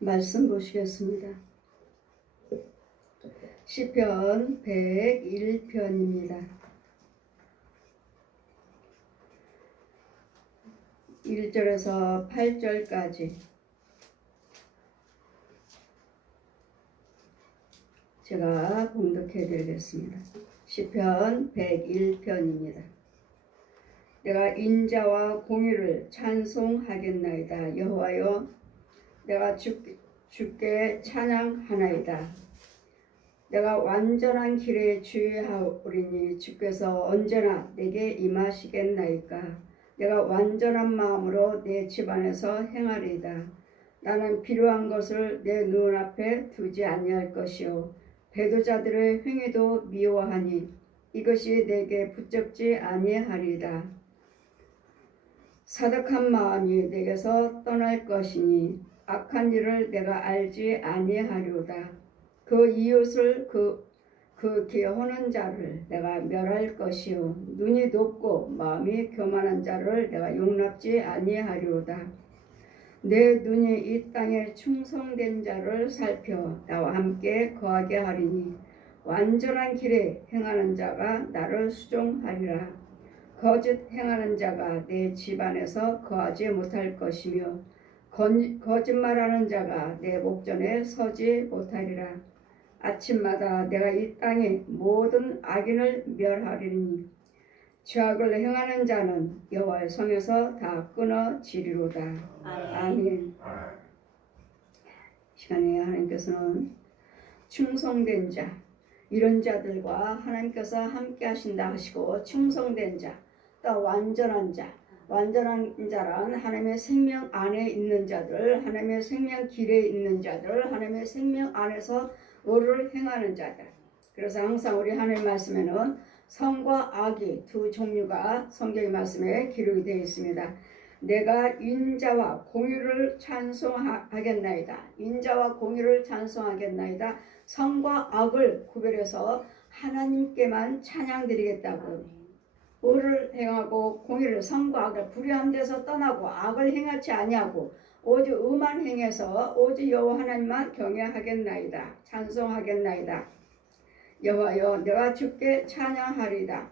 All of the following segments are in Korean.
말씀 보시겠습니다. 시편 101편입니다. 1절에서 8절까지 제가 봉독해 드리겠습니다. 시편 101편입니다. 내가 인자와 공의를 찬송하겠나이다. 여호와여, 내가 주께 찬양하나이다. 내가 완전한 길에 주의하오리니 주께서 언제나 내게 임하시겠나이까. 내가 완전한 마음으로 내 집안에서 행하리이다. 나는 필요한 것을 내 눈앞에 두지 아니할 것이요 배도자들의 행위도 미워하니 이것이 내게 붙잡지 아니하리이다. 사득한 마음이 내게서 떠날 것이니 악한 일을 내가 알지 아니하리로다. 그 이웃을 그 기어하는 자를 내가 멸할 것이요 눈이 높고 마음이 교만한 자를 내가 용납지 아니하리로다. 내 눈이 이 땅에 충성된 자를 살펴 나와 함께 거하게 하리니 완전한 길에 행하는 자가 나를 수종하리라. 거짓 행하는 자가 내 집안에서 거하지 못할 것이며 거짓말하는 자가 내 목전에 서지 못하리라. 아침마다 내가 이 땅의 모든 악인을 멸하리니 죄악을 행하는 자는 여호와의 성에서 다 끊어지리로다. 아멘. 시간에 하나님께서는 충성된 자, 이런 자들과 하나님께서 함께 하신다 하시고, 충성된 자, 또 완전한 자, 완전한 자란 하나님의 생명 안에 있는 자들, 하나님의 생명 길에 있는 자들, 하나님의 생명 안에서 의를 행하는 자들. 그래서 항상 우리 하나님 말씀에는 선과 악이 두 종류가 성경의 말씀에 기록이 되어 있습니다. 내가 인자와 공의를 찬송하겠나이다. 인자와 공의를 찬송하겠나이다. 선과 악을 구별해서 하나님께만 찬양드리겠다고. 의를 행하고 공의를, 선과 악을 불의한 데서 떠나고 악을 행하지 아니하고 오직 의만 행해서 오직 여호와 하나님만 경외하겠나이다. 찬송하겠나이다. 여호와여, 내가 주께 찬양하리이다.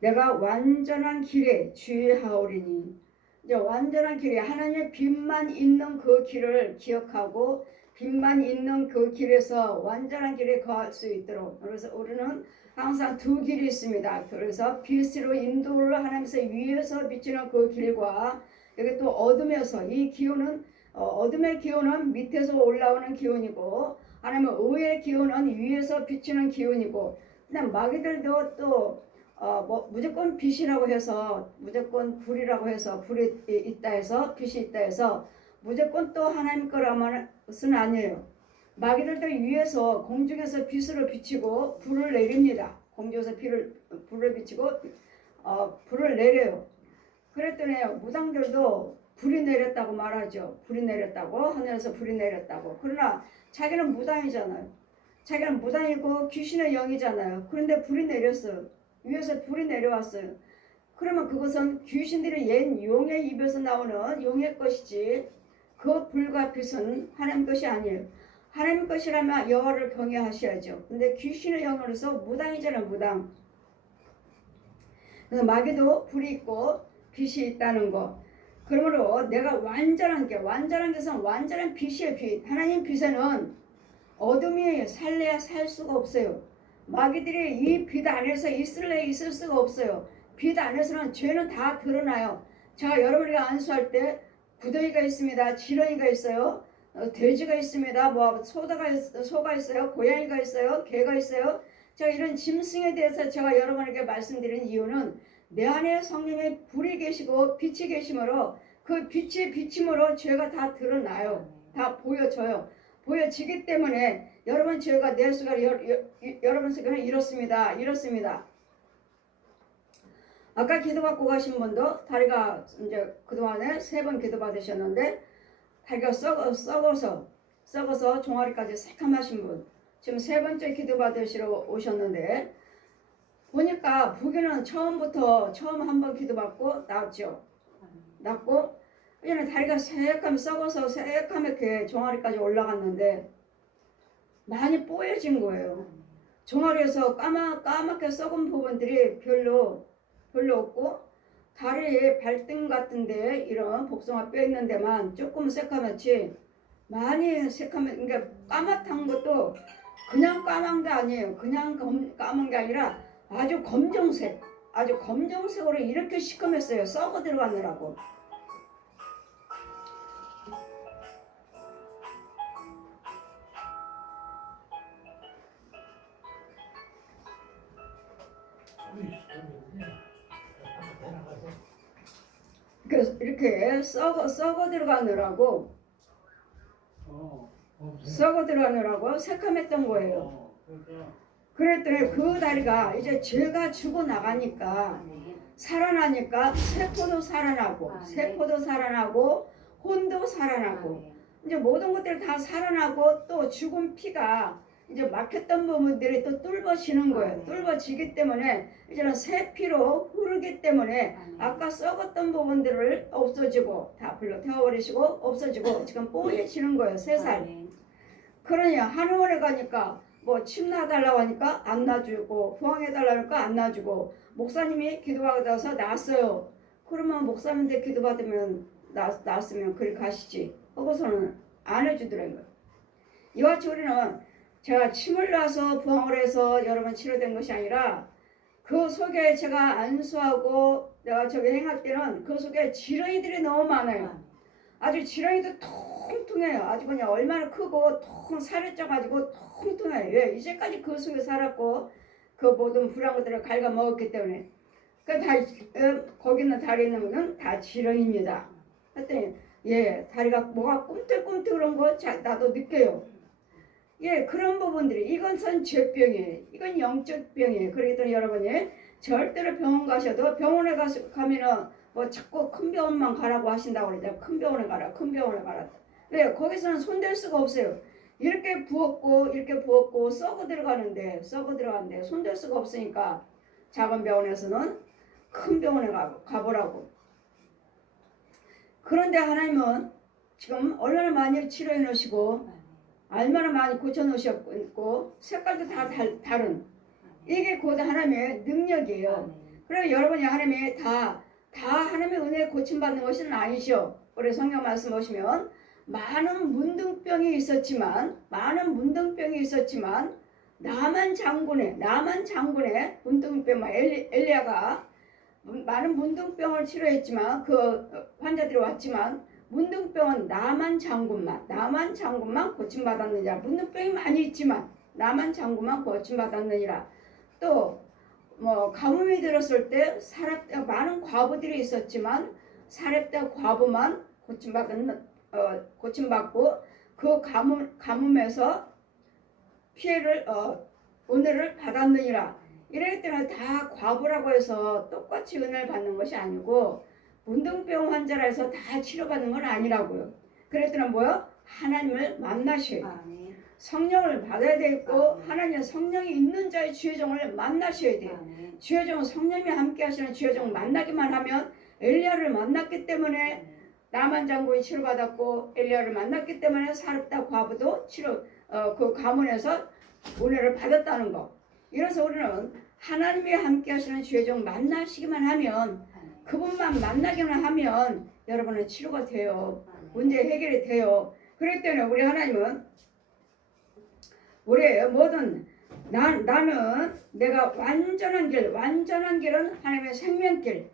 내가 완전한 길에 주의하오리니. 이제 완전한 길에 하나님의 빛만 있는 그 길을 기억하고 빛만 있는 그 길에서 완전한 길에 거할 수 있도록. 그래서 우리는 항상 두 길이 있습니다. 그래서 빛으로 인도를 하면서 위에서 비치는 그 길과, 여기 또 어둠에서, 이 기운은 어둠의 기운은 밑에서 올라오는 기운이고, 하나님은 의의 기운은 위에서 비치는 기운이고, 그냥 마귀들도 또 무조건 빛이라고 해서, 무조건 불이라고 해서, 불이 있다 해서, 빛이 있다 해서 무조건 또 하나님 거라면 것은 아니에요. 마귀들도 위에서 공중에서 빛으로 비치고 불을 내립니다. 공중에서 불을 비치고 불을 내려요. 그랬더니 무당들도 불이 내렸다고 말하죠. 불이 내렸다고, 하늘에서 불이 내렸다고. 그러나 자기는 무당이잖아요. 자기는 무당이고 귀신의 영이잖아요. 그런데 불이 내렸어요. 위에서 불이 내려왔어요. 그러면 그것은 귀신들의 옛 용의 입에서 나오는 용의 것이지, 그 불과 빛은 하나님 것이 아니에요. 하나님 것이라면 여호와를 경외하셔야죠. 근데 귀신의 영으로서 무당이잖아요. 무당. 그래서 마귀도 불이 있고 빛이 있다는 거. 그러므로 내가 완전한 것은 완전한 빛이에요. 빛. 하나님 빛에는 어둠이 살래야 살 수가 없어요. 마귀들이 이 빛 안에서 있을 수가 없어요. 빛 안에서는 죄는 다 드러나요. 제가 여러분이가 안수할 때 구더기가 있습니다. 지렁이가 있어요. 돼지가 있습니다. 소가 있어요. 고양이가 있어요. 개가 있어요. 제가 이런 짐승에 대해서 제가 여러분에게 말씀드린 이유는 내 안에 성령의 불이 계시고 빛이 계심으로, 그 빛이 비침으로 죄가 다 드러나요. 다 보여져요. 보여지기 때문에 여러분 죄가 내 수가 여러분 수가는 이렇습니다. 아까 기도 받고 가신 분도 다리가 이제 그동안에 3번 기도 받으셨는데 다리가 썩어서 종아리까지 새카마신 분, 지금 3번째 기도 받으시러 오셨는데, 보니까 부기는 처음 한 번 기도 받고 낫죠. 낫고 이제는 다리가 새까맣게 썩어서 새까맣게 종아리까지 올라갔는데 많이 뽀얘진 거예요. 종아리에서 까맣게 썩은 부분들이 별로 없고 다리에 발등 같은데 이런 복숭아 뼈 있는 데만 조금 새까맣지 많이 새까맣 그러니까 까맣다는 것도 그냥 까만 게 아니에요. 그냥 까만 게 아니라 아주 검정색으로 이렇게 시커맸어요. 썩어 들어가느라고. 그래서 이렇게 썩어 들어가느라고 새카맸던 거예요. 그랬더니 그 다리가 이제 죄가 죽어 나가니까 살아나니까 세포도 살아나고 혼도 살아나고 이제 모든 것들이 다 살아나고 또 죽은 피가 이제 막혔던 부분들이 또 뚫어지는 거예요. 뚫어지기 때문에 이제는 새 피로 흐르기 때문에 아까 썩었던 부분들을 없어지고 다 불러 태워버리시고 없어지고 지금 뽀얘지는 거예요. 3살. 그러니 한의원에 가니까 뭐 침 놔달라고 하니까 안 놔주고 부항해달라고 하니까 안 놔주고 목사님이 기도받아서 놨어요. 그러면 목사님한테 기도받으면 놨으면 그리 가시지 하고서는 안 해주더라고요. 이같이 우리는 제가 침을 놔서 부항을 해서 여러 번 치료된 것이 아니라 그 속에 제가 안수하고 내가 저기 행할 때는 그 속에 지렁이들이 너무 많아요. 아주 지렁이도 통통해요. 아주 그냥 얼마나 크고 살이 쪄가지고 통통해요. 왜? 이제까지 그 속에 살았고 그 모든 불안 것들을 갉아먹었기 때문에 거기 있는 다리 있는 것은 다 지렁이입니다. 했더니 다리가 뭐가 꿈틀꿈틀 그런 거 나도 느껴요. 그런 부분들이 이건 죄병이에요. 이건 영적 병이에요. 그러기 여러분이 절대로 병원 가셔도 병원에 가면은 뭐 자꾸 큰 병원만 가라고 하신다고 그러죠. 큰 병원에 가라. 왜? 거기서는 손댈 수가 없어요. 이렇게 부었고 썩어 들어가는데 손댈 수가 없으니까 작은 병원에서는 큰 병원에 가보라고. 그런데 하나님은 지금 얼마나 많이 치료해 놓으시고 얼마나 많이 고쳐 놓으셨고 색깔도 다 다른 이게 곧 하나님의 능력이에요. 그리고 여러분이 하나님의 다 하나님의 은혜에 고침받는 것은 아니죠. 우리 성경 말씀 보시면 많은 문둥병이 있었지만 나만 장군의 문둥병 엘리야가 많은 문둥병을 치료했지만 그 환자들이 왔지만 문둥병은 나만 장군만 고침받았느니라. 문둥병이 많이 있지만 나만 장군만 고침받았느니라. 또 뭐 가뭄이 들었을 때 많은 과부들이 있었지만 사렙다 과부만 고침받고 그 가뭄에서 피해를 은혜를 받았느니라. 이럴 때는 다 과부라고 해서 똑같이 은혜를 받는 것이 아니고 문둥병 환자라 해서 다 치료받는 건 아니라고요. 그랬더니 뭐요? 하나님을 만나셔야 돼요. 성령을 받아야 되고 하나님의 성령이 있는 자의 주의종을 만나셔야 돼요. 주의종은 성령이 함께 하시는 주의종을 만나기만 하면 엘리야를 만났기 때문에 나만 장군이 치료받았고 엘리야를 만났기 때문에 사렙다 과부도 그 가문에서 은혜를 받았다는 거. 이래서 우리는 하나님이 함께 하시는 주의종 만나시기만 하면 그분만 만나기만 하면 여러분은 치료가 돼요. 문제 해결이 돼요. 그렇기 때문에 우리 하나님은 우리 뭐든 나는 내가 완전한 길은 하나님의 생명길,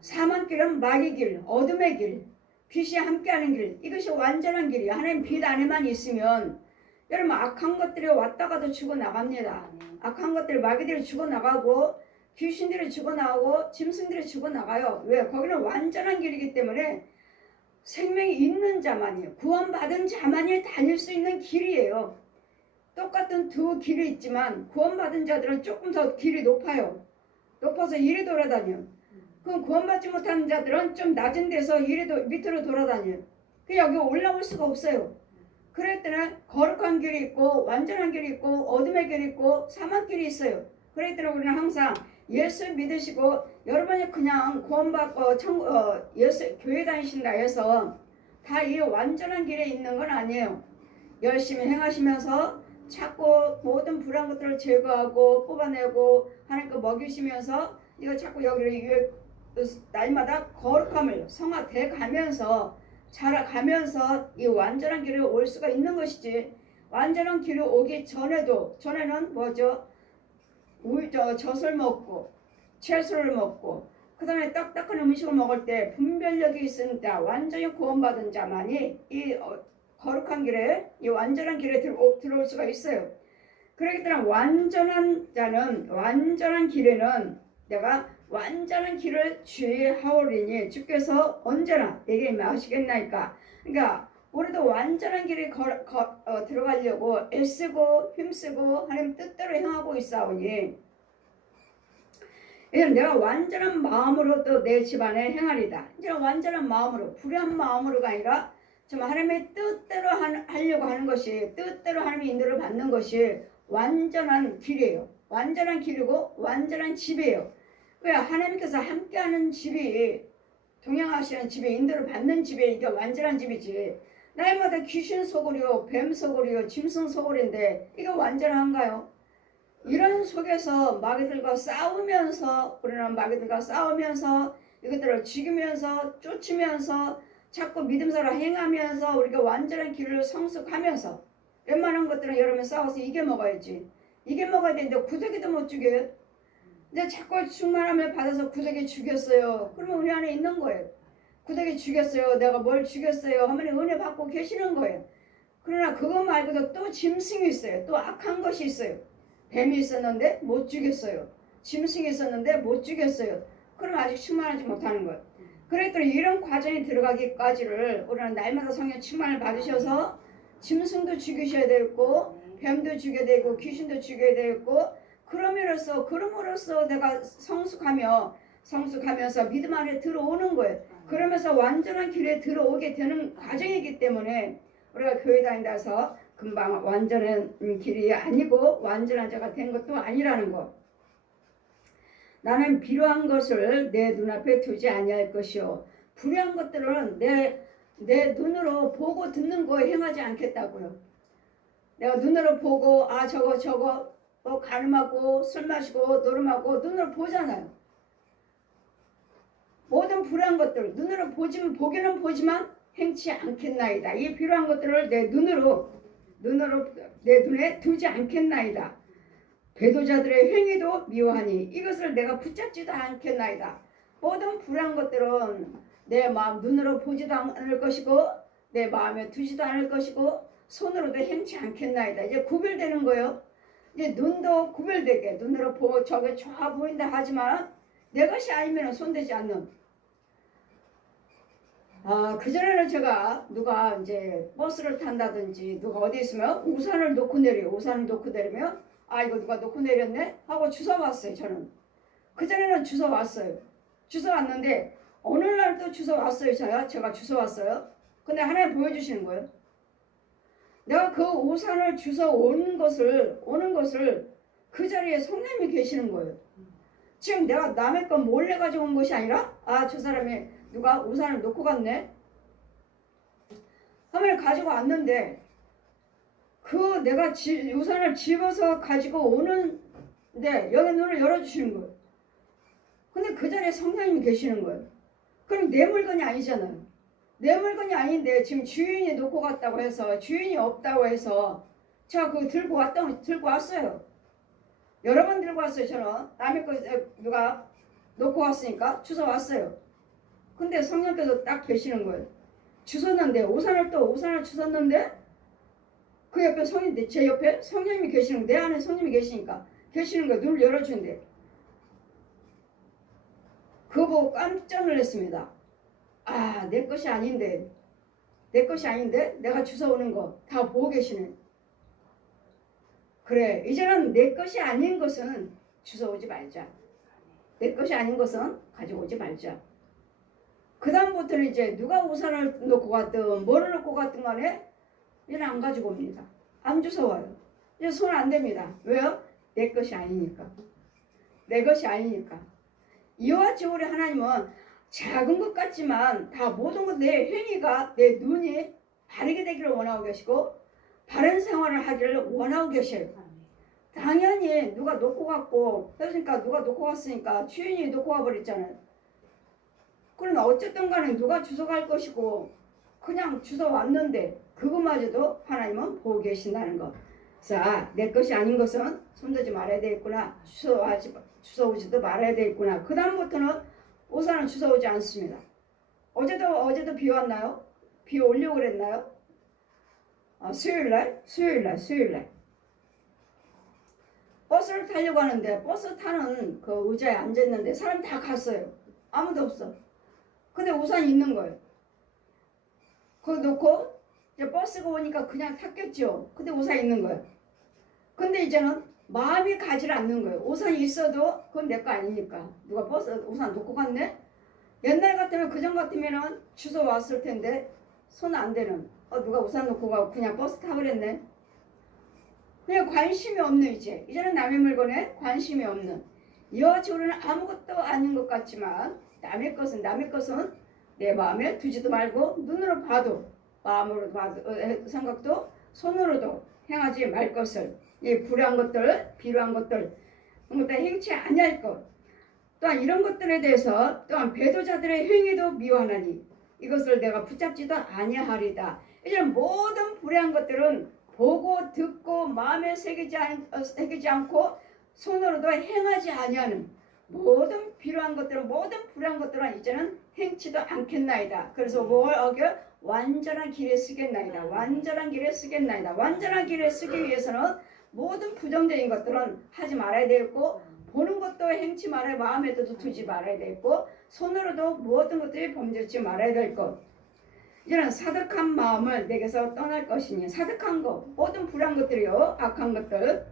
사망 길은 마귀 길, 어둠의 길, 빛이 함께하는 길. 이것이 완전한 길이에요. 하나님 빛 안에만 있으면 여러분 악한 것들이 왔다가도 죽어나갑니다. 악한 것들 마귀들이 죽어나가고 귀신들이 죽어나가고 짐승들이 죽어나가요. 왜? 거기는 완전한 길이기 때문에 생명이 있는 자만이 구원받은 자만이 다닐 수 있는 길이에요. 똑같은 두 길이 있지만 구원받은 자들은 조금 더 길이 높아서 이리 돌아다녀요. 그럼 구원받지 못하는 자들은 좀 낮은 데서 밑으로 돌아다녀요. 여기 올라올 수가 없어요. 그랬더니 거룩한 길이 있고 완전한 길이 있고 어둠의 길이 있고 사막길이 있어요. 그랬더니 우리는 항상 예수 믿으시고 여러분이 그냥 구원받고 예수 교회 다니신다 해서 다 이 완전한 길에 있는 건 아니에요. 열심히 행하시면서 자꾸 모든 불안 것들을 제거하고 뽑아내고 하나님께 먹이시면서 이거 자꾸 여기를 날마다 거룩함을 성화돼 가면서 자라가면서 이 완전한 길에 올 수가 있는 것이지, 완전한 길에 오기 전에는 뭐죠? 젖을 먹고 채소를 먹고 그 다음에 딱딱한 음식을 먹을 때 분별력이 있으니까 완전히 구원받은 자만이 이 거룩한 길에, 이 완전한 길에 들어올 수가 있어요. 그렇기 때문에 완전한 자는, 완전한 길에는 내가 완전한 길을 주의하오리니 주께서 언제나 내게 임하시겠나이까. 그러니까 우리도 완전한 길에 들어가려고 애쓰고 힘쓰고 하나님 뜻대로 행하고 있사오니 이제 내가 완전한 마음으로 또 내 집안에 행하리다. 이제 완전한 마음으로, 불의한 마음으로가 아니라 정말 하나님의 뜻대로 하려고 하는 것이, 뜻대로 하나님의 인도를 받는 것이 완전한 길이에요. 완전한 길이고 완전한 집이에요. 왜? 하나님께서 함께하는 집이, 동행하시는 집이, 인도를 받는 집이 이게 완전한 집이지. 날마다 귀신 소굴이요, 뱀 소굴이요, 짐승 소굴인데 이게 완전한가요? 이런 속에서 마귀들과 싸우면서, 우리는 마귀들과 싸우면서 이것들을 죽이면서 쫓으면서 자꾸 믿음사로 행하면서 우리가 완전한 길을 성숙하면서 웬만한 것들은 여러분 싸워서 이겨먹어야지. 이겨먹어야 되는데 구더기도 못 죽여요. 근데 자꾸 충만함을 받아서 구더기 죽였어요. 그러면 우리 안에 있는 거예요. 구더기 죽였어요. 내가 뭘 죽였어요 하면 은혜 받고 계시는 거예요. 그러나 그거 말고도 또 짐승이 있어요. 또 악한 것이 있어요. 뱀이 있었는데 못 죽였어요. 짐승이 있었는데 못 죽였어요. 그럼 아직 충만하지 못하는 거예요. 그랬더니 이런 과정에 들어가기까지를 우리는 날마다 성령 충만을 받으셔서 짐승도 죽이셔야 되고 뱀도 죽여야 되고 귀신도 죽여야 되고 그럼으로써 내가 성숙하면서 믿음 안에 들어오는 거예요. 그러면서 완전한 길에 들어오게 되는 과정이기 때문에 우리가 교회 다닌다서 금방 완전한 길이 아니고 완전한 자가 된 것도 아니라는 거. 나는 비료한 것을 내 눈앞에 두지 아니할 것이요. 불의한 것들은 내 눈으로 보고 듣는 거에 행하지 않겠다고요. 내가 눈으로 보고 저거 가늠하고 술 마시고 노름하고 눈으로 보잖아요. 모든 불의한 것들 눈으로 보기는 보지만 행치 않겠나이다. 이 비료한 것들을 내 눈에 두지 않겠나이다. 배도자들의 행위도 미워하니 이것을 내가 붙잡지도 않겠나이다. 모든 불의한 것들은 내 마음 눈으로 보지도 않을 것이고 내 마음에 두지도 않을 것이고 손으로도 행치 않겠나이다. 이제 구별되는 거예요. 이제 눈도 구별되게 눈으로 보고 저게 좋아 보인다 하지만 내 것이 아니면 손대지 않는. 그전에는 제가 누가 이제 버스를 탄다든지 누가 어디 있으면 우산을 놓고 내려요. 우산을 놓고 내리면 이거 누가 놓고 내렸네? 하고 주워왔어요. 저는 그전에는 주워왔어요. 주워왔는데 어느 날 또 주워왔어요. 제가 주워왔어요. 근데 하나님 보여주시는 거예요. 내가 그 우산을 주워오는 것을 그 자리에 성령님이 계시는 거예요. 지금 내가 남의 거 몰래 가지고 온 것이 아니라 저 사람이 누가 우산을 놓고 갔네? 하면 가지고 왔는데 그 내가 우산을 집어서 가지고 오는데 여기 눈을 열어주시는 거예요. 근데 그 자리에 성령님이 계시는 거예요. 그럼 내 물건이 아니잖아요. 내 물건이 아닌데 지금 주인이 놓고 갔다고 해서 주인이 없다고 해서 제가 그거 들고 왔어요. 여러 번 들고 왔어요. 저는 남의 거 누가 놓고 왔으니까 주워왔어요. 근데 성령께서 딱 계시는 거예요. 주웠는데 우산을 주웠는데 그 옆에 제 옆에 성령님이 계시는 거예요. 내 안에 성령님이 계시니까 계시는 거예요. 눈을 열어주는데 그거 보고 깜짝 놀랐습니다. 내 것이 아닌데 내가 주워오는 거 다 보고 계시네. 그래, 이제는 내 것이 아닌 것은 주워오지 말자. 내 것이 아닌 것은 가지고 오지 말자. 그 다음부터는 이제 누가 우산을 놓고 갔든 뭐를 놓고 갔든 간에 이제는 안 가지고 옵니다. 안 주워와요. 이제 손 안 댑니다. 왜요? 내 것이 아니니까. 내 것이 아니니까. 이와 같이 우리 하나님은 작은 것 같지만 다 모든 것 내 행위가 내 눈이 바르게 되기를 원하고 계시고 바른 생활을 하기를 원하고 계셔요. 당연히 누가 놓고 갔고 그러니까 누가 놓고 갔으니까 주인이 놓고 가버렸잖아요. 그러나 어쨌든 간에 누가 주워갈 것이고 그냥 주워왔는데 그것마저도 하나님은 보고 계신다는 것. 자, 내 것이 아닌 것은 손대지 말아야 되겠구나. 주워오지도 말아야 되겠구나. 그 다음부터는 우산은 주워오지 않습니다. 어제도 비 왔나요? 비 오려고 그랬나요? 수요일날 버스를 타려고 하는데 버스 타는 그 의자에 앉아있는데 사람 다 갔어요. 아무도 없어. 근데 우산이 있는 거예요. 그거 놓고 이제 버스가 오니까 그냥 탔겠죠. 근데 우산이 있는 거예요. 근데 이제는 마음이 가지 않는 거예요. 우산이 있어도 그건 내 거 아니니까. 누가 버스 우산 놓고 갔네? 옛날 같으면 그전 같으면은 주워 왔을 텐데 손 안 대는 누가 우산 놓고 가고 그냥 버스 타버렸네. 그냥 관심이 없는 이제는 남의 물건에 관심이 없는 이와 같이 우리는 아무것도 아닌 것 같지만 남의 것은 내 마음에 두지도 말고 눈으로 봐도 마음으로 봐도 생각도 손으로도 행하지 말 것을 이 불의한 것들 비루한 것들 그런 것들 행치 아니할 것 또한 이런 것들에 대해서 또한 배도자들의 행위도 미워하나니 이것을 내가 붙잡지도 아니하리다. 이제는 모든 불의한 것들은 보고 듣고 마음에 새기지 않고 손으로도 행하지 아니하는 모든 비루한 것들은 모든 불의한 것들은 이제는 행치도 않겠나이다. 그래서 뭘 어겨? 완전한 길에 쓰겠나이다. 완전한 길에 쓰기 위해서는 모든 부정적인 것들은 하지 말아야 되겠고 보는 것도 행치 말아야 마음에도 두지 말아야 되겠고 손으로도 모든 것들이 범죄치 말아야 될 것. 이제는 사득한 마음을 내게서 떠날 것이니 사득한 것 모든 불의한 것들이요 악한 것들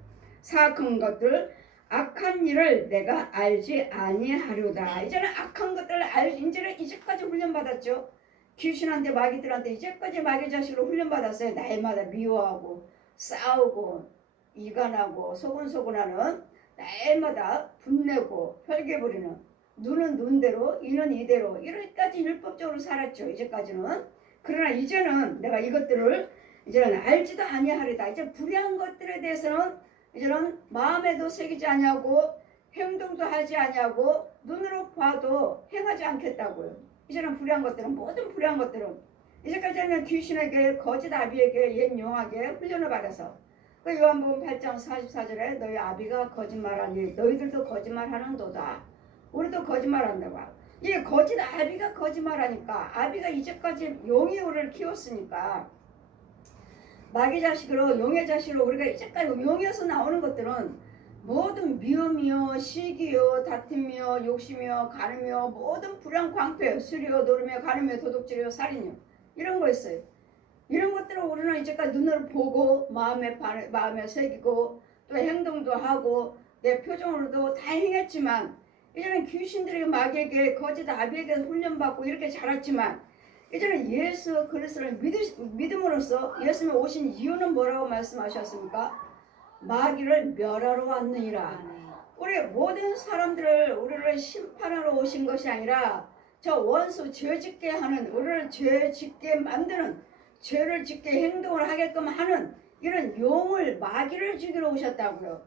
사악한 것들 악한 일을 내가 알지 아니하려다. 이제는 악한 것들을 알지 이제까지 훈련받았죠. 귀신한테 마귀들한테 이제까지 마귀 자식으로 훈련받았어요. 날마다 미워하고 싸우고 이간하고 소곤소곤하는 날마다 분내고 혈개부리는 눈은 눈대로 이는 이대로 이렇게까지 율법적으로 살았죠. 이제까지는. 그러나 이제는 내가 이것들을 이제는 알지도 아니하리다. 이제 불의한 것들에 대해서는 이제는 마음에도 새기지 아니하고 행동도 하지 아니하고 눈으로 봐도 행하지 않겠다고요. 이제는 불의한 것들은 모든 불의한 것들은 이제까지는 귀신에게 거짓 아비에게 옛 용하게 훈련을 받아서 그 요한복음 8장 44절에 너희 아비가 거짓말하니 너희들도 거짓말하는도다. 우리도 거짓말한다고. 이게 거짓 아비가 거짓말하니까 아비가 이제까지 용의 우리를 키웠으니까 마귀 자식으로 용의 자식으로 우리가 이제까지 용에서 나오는 것들은 모든 미움이요 시기요 다툼이요 욕심이요 간음이요 모든 불량 광패요 술이요 노름이요 간음이요 도둑질이요 살인이요 이런 거 있어요. 이런 것들을 우리는 이제까지 눈으로 보고 마음에 새기고 또 행동도 하고 내 표정으로도 다 행했지만 이제는 귀신들에게 마귀에게 거짓 아비에게 훈련받고 이렇게 자랐지만 이제는 예수 그리스도를 믿음으로써 예수님이 오신 이유는 뭐라고 말씀하셨습니까? 마귀를 멸하러 왔느니라. 우리 모든 사람들을 우리를 심판하러 오신 것이 아니라 저 원수 죄짓게 하는 우리를 죄짓게 만드는 죄를 짓게 행동을 하게끔 하는 이런 용을 마귀를 죽이러 오셨다고요.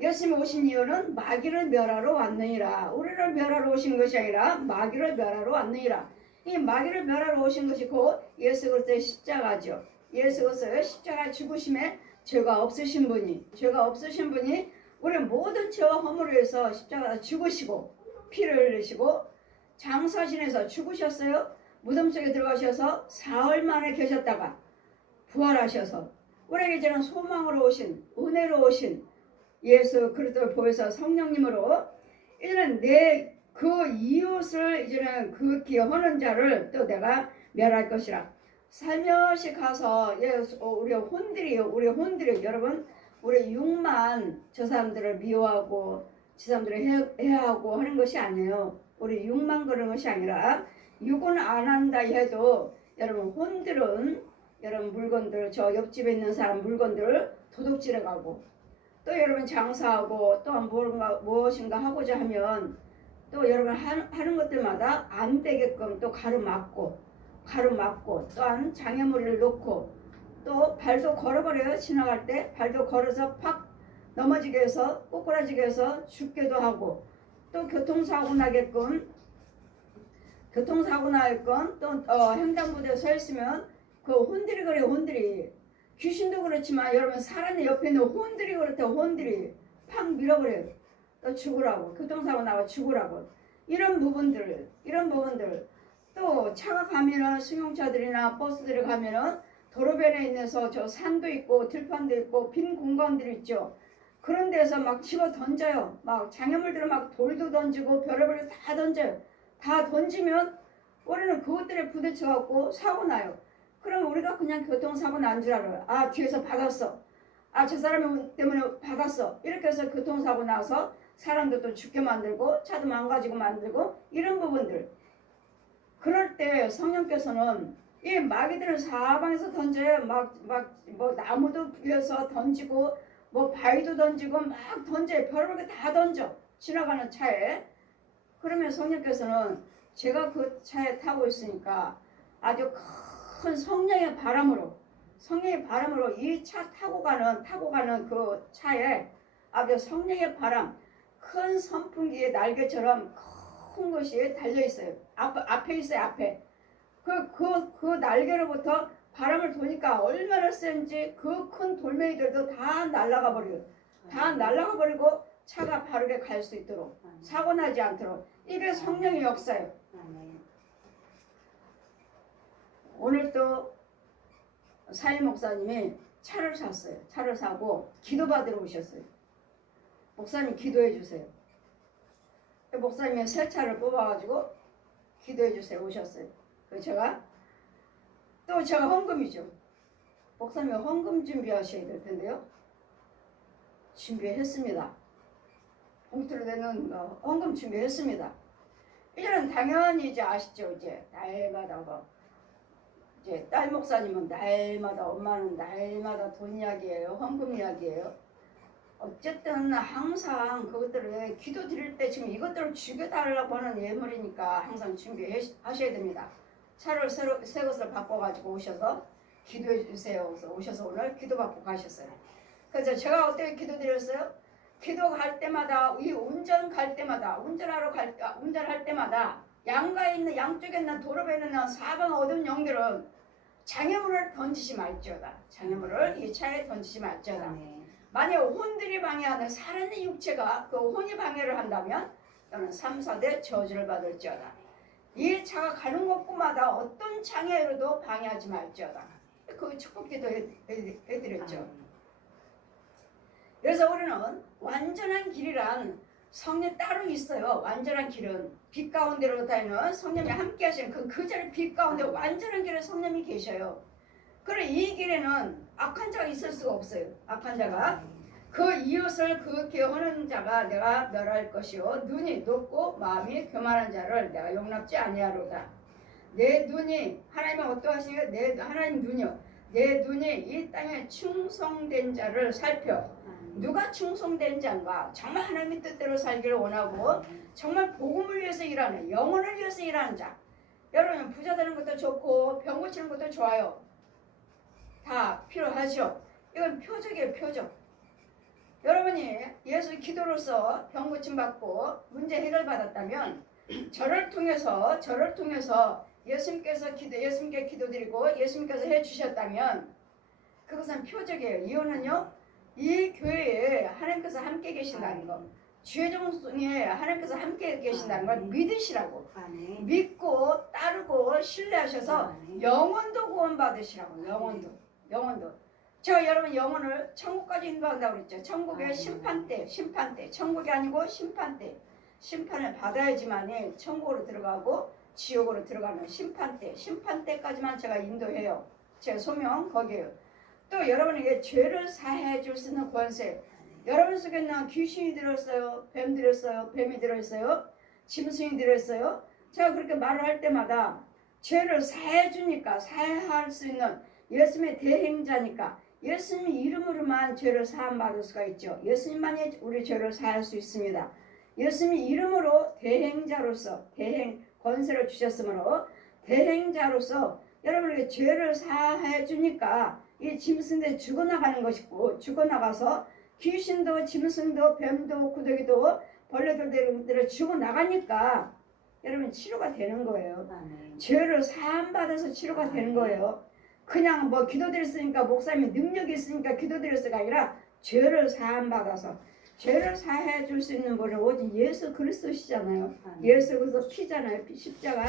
예수님이 오신 이유는 마귀를 멸하러 왔느니라. 우리를 멸하러 오신 것이 아니라 마귀를 멸하러 왔느니라. 이 마귀를 멸하러 오신 것이 곧 예수 그리스도의 십자가죠. 예수 그리스도의 십자가 죽으심에 죄가 없으신 분이 우리 모든 죄와 허물을 위해서 십자가에 죽으시고 피를 흘리시고 장사진에서 죽으셨어요. 무덤 속에 들어가셔서 사흘 만에 계셨다가 부활하셔서 우리에게 이제는 소망으로 오신 은혜로 오신 예수 그리스도를 보여서 성령님으로 이제는 내 그 이웃을 이제는 그 기여하는 자를 또 내가 멸할 것이라. 살며시 가서 우리 혼들이 여러분 우리 육만 저 사람들을 미워하고 저 사람들을 해하고 하는 것이 아니에요. 우리 육만 그런 것이 아니라 육은 안 한다 해도 여러분 혼들은 여러분 물건들 저 옆집에 있는 사람 물건들을 도둑질해 가고 또 여러분 장사하고 또 무엇인가 하고자 하면 또 여러분 하는 것들마다 안 되게끔 또 가로막고 또한 장애물을 놓고 또 발도 걸어버려요. 지나갈 때 발도 걸어서 팍 넘어지게 해서 꼬꾸라지게 해서 죽기도 하고 또 교통사고 나게끔 또 횡단보도에 서 있으면 그 혼들이 그래요. 혼들이 귀신도 그렇지만 여러분 사람 옆에 있는 혼들이 그렇대요. 혼들이 팍 밀어버려요. 또 죽으라고 교통사고 나고 죽으라고 이런 부분들 또 차가 가면은 승용차들이나 버스들이 가면은 도로변에 있는서 저 산도 있고 들판도 있고 빈 공간들이 있죠. 그런 데서 막 집어 던져요. 막 장애물들을 막 돌도 던지고 별의별 다 던져요. 다 던지면 우리는 그것들에 부딪혀갖고 사고 나요. 그럼 우리가 그냥 교통사고 난 줄 알아요. 아 뒤에서 박았어. 아 저 사람 때문에 박았어. 이렇게 해서 교통사고 나서 사람도 또 죽게 만들고 차도 망가지고 만들고 이런 부분들. 그럴 때 성령께서는 이 마귀들을 사방에서 던져요. 뭐 나무도 위에서 던지고 뭐 바위도 던지고 막 던져요. 별의별 게 다 던져. 지나가는 차에. 그러면 성령께서는 제가 그 차에 타고 있으니까 아주 큰 성령의 바람으로 이 차 타고 가는 그 차에 아주 성령의 바람 큰 선풍기의 날개처럼 큰 것이 달려 있어요. 앞에 있어요. 앞에 그 날개로부터 바람을 도니까 얼마나 센지 그 큰 돌멩이들도 다 날아가 버려요. 다 날아가 버리고 차가 바르게 갈 수 있도록 사고 나지 않도록 이게 성령의 역사예요. 오늘 또 사임 목사님이 차를 샀어요. 차를 사고 기도받으러 오셨어요. 목사님 기도해 주세요. 목사님이 새 차를 뽑아가지고 기도해 주세요 오셨어요. 그래서 제가 헌금이죠. 목사님이 헌금 준비하셔야 될 텐데요. 준비했습니다. 봉투로 되는 헌금 준비했습니다. 이제는 당연히 이제 아시죠. 이제 날마다 이제 딸 목사님은 날마다 엄마는 날마다 돈 이야기예요. 헌금 이야기예요. 어쨌든 항상 그것들을 기도 드릴 때 지금 이것들을 죽여달라고 하는 예물이니까 항상 준비하셔야 됩니다. 차를 새 것을 바꿔가지고 오셔서 기도해 주세요. 그래서 오셔서 오늘 기도받고 가셨어요. 그래서 제가 어떻게 기도드렸어요? 기도 갈 때마다 이 운전할 때마다 양쪽에 있는 도로에 있는 사방 어두운 영들은 장애물을 던지지 말지어다. 장애물을 이 차에 던지지 말지어다. 만약 혼들이 방해하는 살아있는 육체가 그 혼이 방해를 한다면 너는 3, 4대 저주를 받을지어다. 이 차가 가는 곳마다 어떤 장애로도 방해하지 말지어다. 그 축복기도 해드렸죠. 그래서 우리는 완전한 길이란 성령 따로 있어요. 완전한 길은 빛 가운데로 다니는 성령이 함께 하시는 그 자리 빛 가운데 완전한 길에 성령이 계셔요. 그래 이 길에는 악한 자가 있을 수가 없어요. 악한 자가 그 이웃을 그렇게 하는 자가 내가 멸할 것이요 눈이 높고 마음이 교만한 자를 내가 용납지 아니하로다. 내 눈이 하나님은 어떠하시냐? 하나님 눈이요. 내 눈이 이 땅에 충성된 자를 살펴. 누가 충성된 자인가? 정말 하나님의 뜻대로 살기를 원하고 정말 복음을 위해서 일하는 영혼을 위해서 일하는 자. 여러분 부자 되는 것도 좋고 병 고치는 것도 좋아요. 다 필요하죠. 이건 표적이에요. 표적. 여러분이 예수 기도로서 병 고침 받고 문제 해결 받았다면 저를 통해서 예수님께 기도드리고 예수님께서 해주셨다면 그것은 표적이에요. 이유는요. 이 교회에 하나님께서 함께 계신다는 거, 주의 종성에 하나님께서 함께 계신다는 걸 믿으시라고. 믿고 따르고 신뢰하셔서 영혼도 구원받으시라고. 영혼도. 제가 여러분 영혼을 천국까지 인도한다고 그랬죠. 천국의 심판대, 천국이 아니고 심판대. 심판을 받아야지만이 천국으로 들어가고 지옥으로 들어가는 심판대까지만 제가 인도해요. 제 소명 거기에요. 또 여러분에게 죄를 사해 줄 수 있는 권세. 여러분 속에 있는 귀신이 들었어요. 뱀 들었어요. 뱀이 들어있어요. 짐승이 들어있어요. 제가 그렇게 말을 할 때마다 죄를 사해 주니까 사해할 수 있는 예수님의 대행자니까 예수님 이름으로만 죄를 사함받을 수가 있죠. 예수님만이 우리 죄를 사할 수 있습니다. 예수님 이름으로 대행자로서 대행 권세를 주셨으므로 대행자로서 여러분에게 죄를 사해 주니까 이 짐승들이 죽어나가는 것이고 죽어나가서 귀신도 짐승도 뱀도 구더기도 벌레들이 죽어나가니까 여러분 치료가 되는 거예요. 죄를 사함받아서 치료가 되는 거예요. 그냥 뭐 기도드렸으니까 목사님이 능력이 있으니까 기도드렸어가 아니라 죄를 사함받아서 죄를 사해 줄 수 있는 분은 오직 예수 그리스도시잖아요. 예수 그리스도 피잖아요. 십자가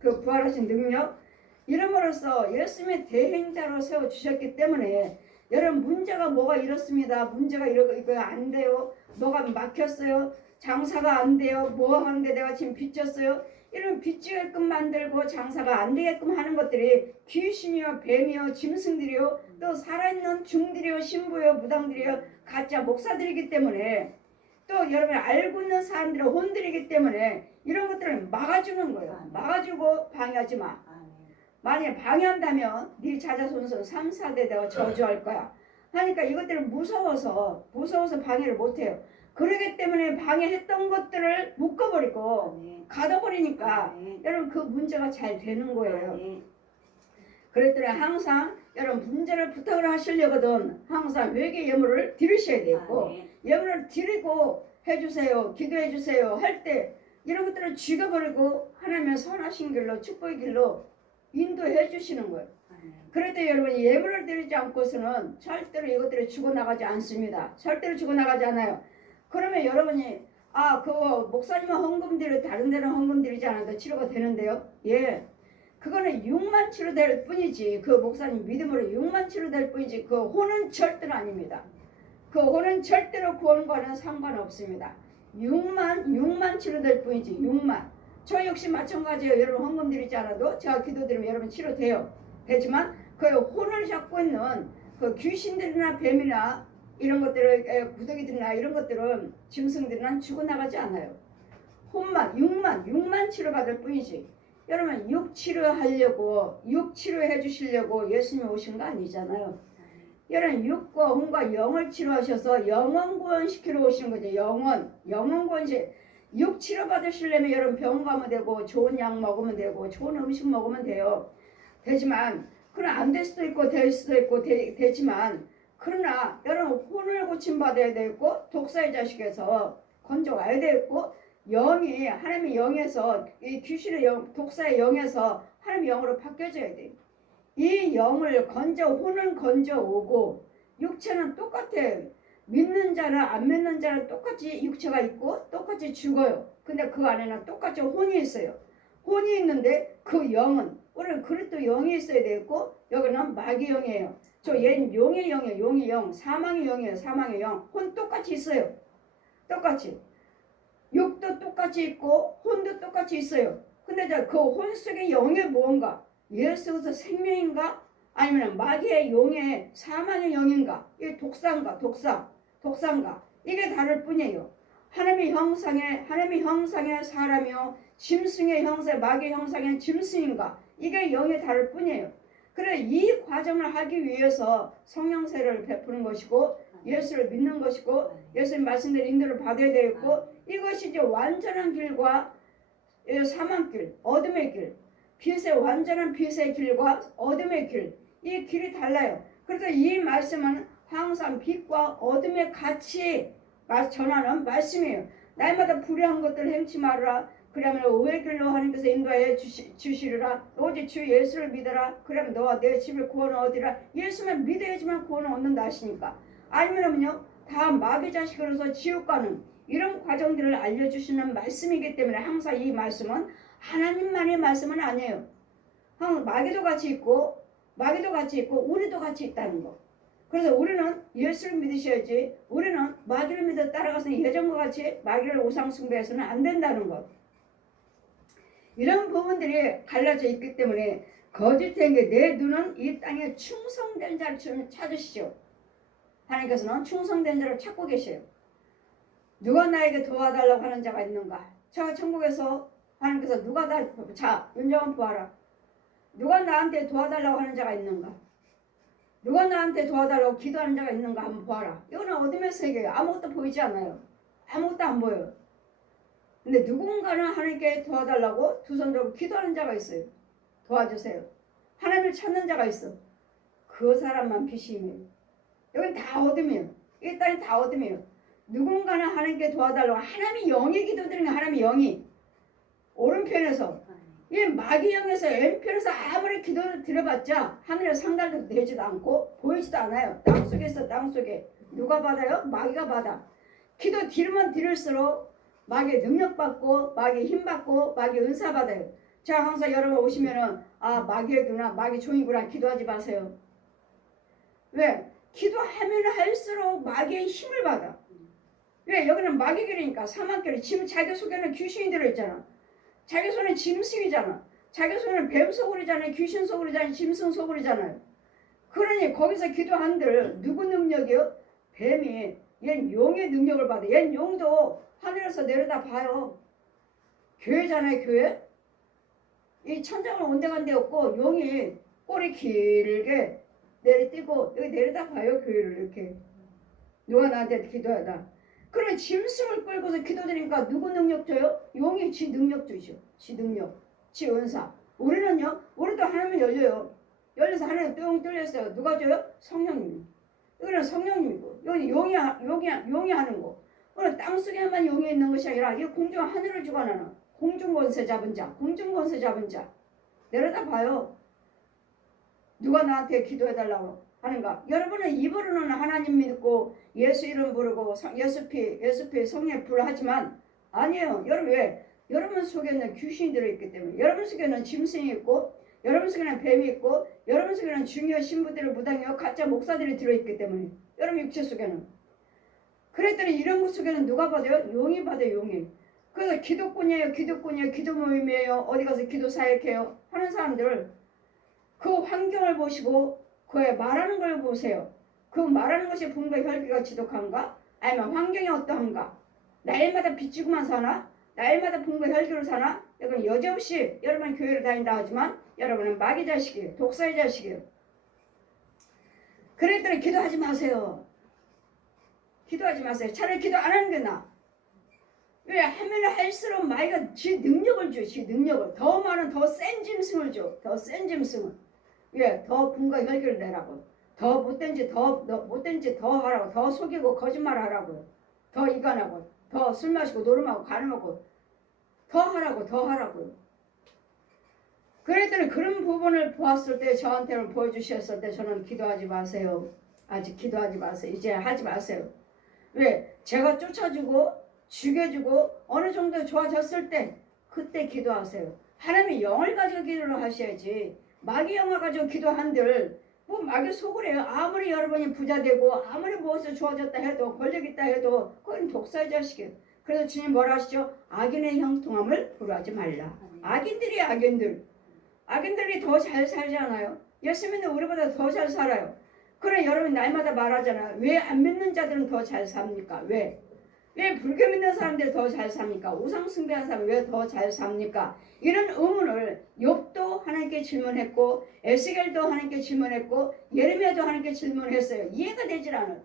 그 부활하신 능력 이름으로써 예수님의 대행자로 세워주셨기 때문에 여러분 문제가 뭐가 이렇습니다. 문제가 이거 안 돼요. 뭐가 막혔어요. 장사가 안 돼요. 뭐 하는데 내가 지금 빚졌어요. 이런 빚지게끔 만들고 장사가 안 되게끔 하는 것들이 귀신이요 뱀이요 짐승들이요 또 살아있는 중들이요 신부요 무당들이요 가짜 목사들이기 때문에 또 여러분 알고 있는 사람들은 혼들이기 때문에 이런 것들을 막아주는 거예요. 막아주고 방해하지 마. 만약에 방해한다면 네 자자손손 3, 4대 내가 저주할 거야. 하니까 이것들을 무서워서 방해를 못해요. 그러기 때문에 방해했던 것들을 묶어버리고 가둬버리니까 여러분 그 문제가 잘 되는 거예요. 그랬더니 항상 여러분 문제를 부탁을 하시려거든 항상 외계 예물을 드리셔야 되고 예물을 드리고 해주세요 기도해주세요 할 때 이런 것들을 죽여버리고 하나님의 선하신 길로 축복의 길로 인도해 주시는 거예요. 그럴 때 여러분이 예물을 드리지 않고서는 절대로 이것들이 죽어나가지 않습니다. 절대로 죽어나가지 않아요. 그러면 여러분이 그거 목사님은 헌금 드려 다른 데는 헌금 드리지 않아도 치료가 되는데요. 예, 그거는 육만 치료될 뿐이지 그 목사님 믿음으로 육만 치료될 뿐이지 그 혼은 절대로 아닙니다. 그 혼은 절대로 구원과는 상관없습니다. 육만 치료될 뿐이지 육만. 저 역시 마찬가지예요. 여러분 헌금 드리지 않아도 제가 기도드리면 여러분 치료돼요. 되지만 그 혼을 잡고 있는 그 귀신들이나 뱀이나 이런 것들을 구더기들이나 이런 것들은 짐승들은 죽어나가지 않아요. 혼만 육만 치료받을 뿐이지. 여러분 육 치료하려고 육 치료해 주시려고 예수님이 오신 거 아니잖아요. 여러분 육과 혼과 영을 치료하셔서 영원 구원시키러 오신 거죠. 영원 구원시 육 치료 받으시려면 여러분 병원 가면 되고 좋은 약 먹으면 되고 좋은 음식 먹으면 돼요. 되지만 그러나 안 될 수도 있고 될 수도 있고 되지만 그러나 여러분 혼을 고침받아야 되고 독사의 자식에서 건져와야 되고 영이 하나님의 영에서 이 귀신의 영 독사의 영에서 하나님의 영으로 바뀌어져야 돼요. 이 영을 혼은 건져오고 육체는 똑같아요. 믿는 자나 안 믿는 자는 똑같이 육체가 있고 똑같이 죽어요. 근데 그 안에는 똑같이 혼이 있어요. 혼이 있는데 그 영은 우리는 그리스도 영이 있어야 되고 여기는 마귀 영이에요. 얘는 용의 영이에요. 용의 영. 사망의 영이에요. 사망의 영. 혼 똑같이 있어요. 똑같이. 육도 똑같이 있고 혼도 똑같이 있어요. 근데 그 혼 속의 영이 뭔가? 예수께서 생명인가? 아니면 마귀의 용의 사망의 영인가? 이게 독사인가? 독사인가? 이게 다를 뿐이에요. 하나님의 형상의 사람이요 짐승의 형상, 마귀의 형상의 짐승인가? 이게 영이 다를 뿐이에요. 그래 이 과정을 하기 위해서 성령세를 베푸는 것이고 예수를 믿는 것이고 예수님 말씀대로 인도를 받아야 되겠고 이것이 이제 완전한 길과 사망길, 어둠의 길, 완전한 빛의 길과 어둠의 길, 이 길이 달라요. 그래서 이 말씀은 항상 빛과 어둠의 같이 전하는 말씀이에요. 날마다 불의한 것들을 행치 말아라. 그러면 의의 길로 하나님께서 인도하여 주시리라. 오직 주 예수를 믿어라. 그러면 너와 내 집을 구원을 얻으리라. 예수만 믿어야지만 구원을 얻는다 하시니까. 아니면요 다 마귀 자식으로서 지옥 가는 이런 과정들을 알려주시는 말씀이기 때문에 항상 이 말씀은 하나님만의 말씀은 아니에요. 마귀도 같이 있고 우리도 같이 있다는 거. 그래서 우리는 예수를 믿으셔야지 우리는 마귀를 믿어 따라가서 예전과 같이 마귀를 우상 숭배해서는 안 된다는 것. 이런 부분들이 갈라져 있기 때문에 거짓된 게 내 눈은 이 땅에 충성된 자를 찾으시죠. 하나님께서는 충성된 자를 찾고 계셔요. 누가 나에게 도와달라고 하는 자가 있는가? 저 천국에서 하나님께서 윤정원 보아라. 누가 나한테 도와달라고 하는 자가 있는가? 누가 나한테 도와달라고 기도하는 자가 있는가 한번 봐라. 이거는 어둠의 세계예요. 아무것도 보이지 않아요. 아무것도 안 보여요. 근데 누군가는 하나님께 도와달라고 두 손 들고 기도하는 자가 있어요. 도와주세요. 하나님을 찾는 자가 있어. 그 사람만 빛이 임해요. 여긴 다 어둠이에요. 이 땅이 다 어둠이에요. 누군가는 하나님께 도와달라고 하나님이 영이 기도드리는 하나님이 영이 오른편에서 이 마귀 영에서 왼편에서 아무리 기도를 드려봤자 하늘에 상달도 되지도 않고 보이지도 않아요. 땅속에 있어. 땅속에. 누가 받아요? 마귀가 받아. 기도 드리면 드릴수록 마귀의 능력 받고 마귀의 힘 받고 마귀의 은사 받아요. 제가 항상 여러분 오시면은 아 마귀구나 마귀 종이구나 기도하지 마세요. 왜? 기도하면 할수록 마귀의 힘을 받아. 왜? 여기는 마귀길이니까 사막길이 지금 자기 속에는 귀신이 들어있잖아. 자기 손에 짐승이잖아. 자기 손에는 뱀 소굴이잖아요. 귀신 소굴이잖아요. 짐승 소굴이잖아요. 그러니 거기서 기도한들 누구 능력이요? 뱀이 얘는 용의 능력을 받아. 얘는 용도 하늘에서 내려다 봐요. 교회잖아요. 교회. 이 천장은 온데간데 없고 용이 꼬리 길게 내리뛰고 여기 내려다 봐요. 교회를 이렇게. 누가 나한테 기도하다. 그래 짐승을 끌고서 기도드리니까 누구 능력 줘요? 용이 지 능력 주죠. 지 능력, 지 은사. 우리는요, 우리도 하나님 열려요. 열려서 하나님 뚱 뚫렸어요. 누가 줘요? 성령님이. 여기는 성령님이고, 여기 용이 하는 거. 오늘 땅속에만 용이 있는 것이 아니라 이 공중 하늘을 주관하는 공중 권세 잡은 자, 공중 권세 잡은 자. 내려다 봐요. 누가 나한테 기도해달라고 하는가? 여러분은 입으로는 하나님 믿고 예수 이름 부르고 예수피 성령 부르 하지만 아니에요. 여러분 왜? 여러분 속에는 귀신이 들어있기 때문에 여러분 속에는 짐승이 있고 여러분 속에는 뱀이 있고 여러분 속에는 중요 신부들의 무당이고 가짜 목사들이 들어있기 때문에 여러분 육체 속에는 그랬더니 이런 것 속에는 누가 받아요? 용이 받아요. 용이. 그래서 기도꾼이에요. 기도 모임이에요. 어디 가서 기도 사역해요 하는 사람들 그 환경을 보시고 그의 말하는 걸 보세요. 그 말하는 것이 분과 혈기가 지독한가? 아니면 환경이 어떠한가? 날마다 비치고만 사나? 날마다 분과 혈기로 사나? 여러분 여지없이 여러분 교회를 다닌다 하지만 여러분은 마귀 자식이에요. 독사의 자식이에요. 그랬더니 기도하지 마세요. 기도하지 마세요. 차라리 기도 안 하는 게 나아. 왜? 하면 할수록 마귀가 지 능력을 줘. 지 능력을. 더 많은 더 센 짐승을 줘. 더 센 짐승을. 왜? 더 분과 혈기를 내라고. 더 못된지 더 하라고. 더 속이고 거짓말 하라고. 더 이간하고. 더 술 마시고 노름하고 가늠하고. 더 하라고. 그랬더니 그런 부분을 보았을 때 저한테는 보여주셨을 때 저는 기도하지 마세요. 아직 기도하지 마세요. 이제 하지 마세요. 왜? 제가 쫓아주고 죽여주고 어느 정도 좋아졌을 때 그때 기도하세요. 하나님의 영을 가지고 기도를 하셔야지. 마귀 영화 가지고 기도한들 뭐 마귀 속으래요. 아무리 여러분이 부자되고 아무리 무엇을 좋아졌다 해도 권력있다 해도 그건 독사의 자식이에요. 그래서 주님 뭐라 하시죠? 악인의 형통함을 불허하지 말라. 악인들이 악인들이 더 잘 살잖아요. 예수 믿는 우리보다 더 잘 살아요. 그래 여러분 날마다 말하잖아요. 왜 안 믿는 자들은 더 잘 삽니까? 왜 불교 믿는 사람들이 더 잘 삽니까? 우상 숭배하는 사람이 왜 더 잘 삽니까? 이런 의문을 욥도 하나님께 질문했고 에스겔도 하나님께 질문했고 예레미야도 하나님께 질문했어요. 이해가 되질 않아요.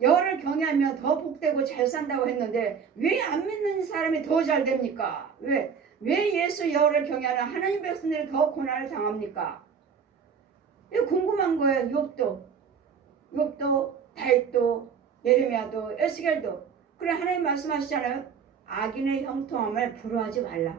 여호와를 경외하면 더 복되고 잘 산다고 했는데 왜 안 믿는 사람이 더 잘 됩니까? 왜 예수 여호와를 경외하는 하나님 백성들이 더 고난을 당합니까? 이거 궁금한 거예요. 욥도 다윗도 예레미야도 에스겔도 그래 하나님 말씀하시잖아요. 악인의 형통함을 불허하지 말라.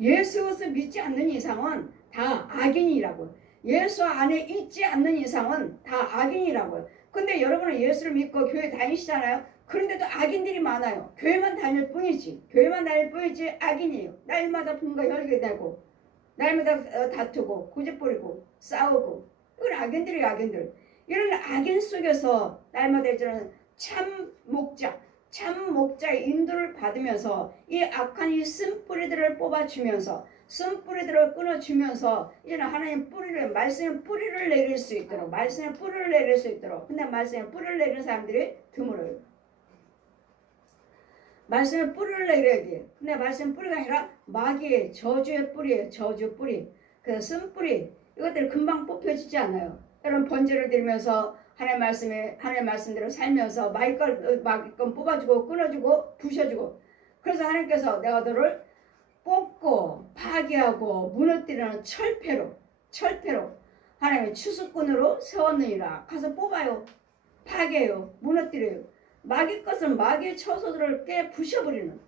예수 그리스도 믿지 않는 이상은 다 악인이라고. 예수 안에 있지 않는 이상은 다 악인이라고요. 근데 여러분은 예수를 믿고 교회 다니시잖아요. 그런데도 악인들이 많아요. 교회만 다닐 뿐이지 악인이에요. 날마다 분과 혈기되고 날마다 다투고 고집부리고 싸우고 이건 악인들. 이런 악인 속에서 날마다 이제는 참 목자의 인도를 받으면서 이 악한 이 쓴뿌리들을 뽑아주면서 쓴뿌리들을 끊어주면서 이제는 하나님 말씀의 뿌리를 내릴 수 있도록 근데 말씀의 뿌리를 내리는 사람들이 드물어요. 말씀의 뿌리를 내려야 돼. 근데 말씀의 뿌리가 아니라 마귀의 저주의 뿌리예요. 저주 뿌리. 그래서 쓴뿌리 이것들이 금방 뽑혀지지 않아요. 여러분 번제를 드리면서 하나님 말씀대로 살면서 마귀권 뽑아주고 끊어주고 부셔주고, 그래서 하나님께서 내가 너를 뽑고 파괴하고 무너뜨리는 철폐로 하나님의 추수꾼으로 세웠느니라. 가서 뽑아요. 파괴해요. 무너뜨려요. 마귀 것은 마귀의 처소들을 깨 부셔버리고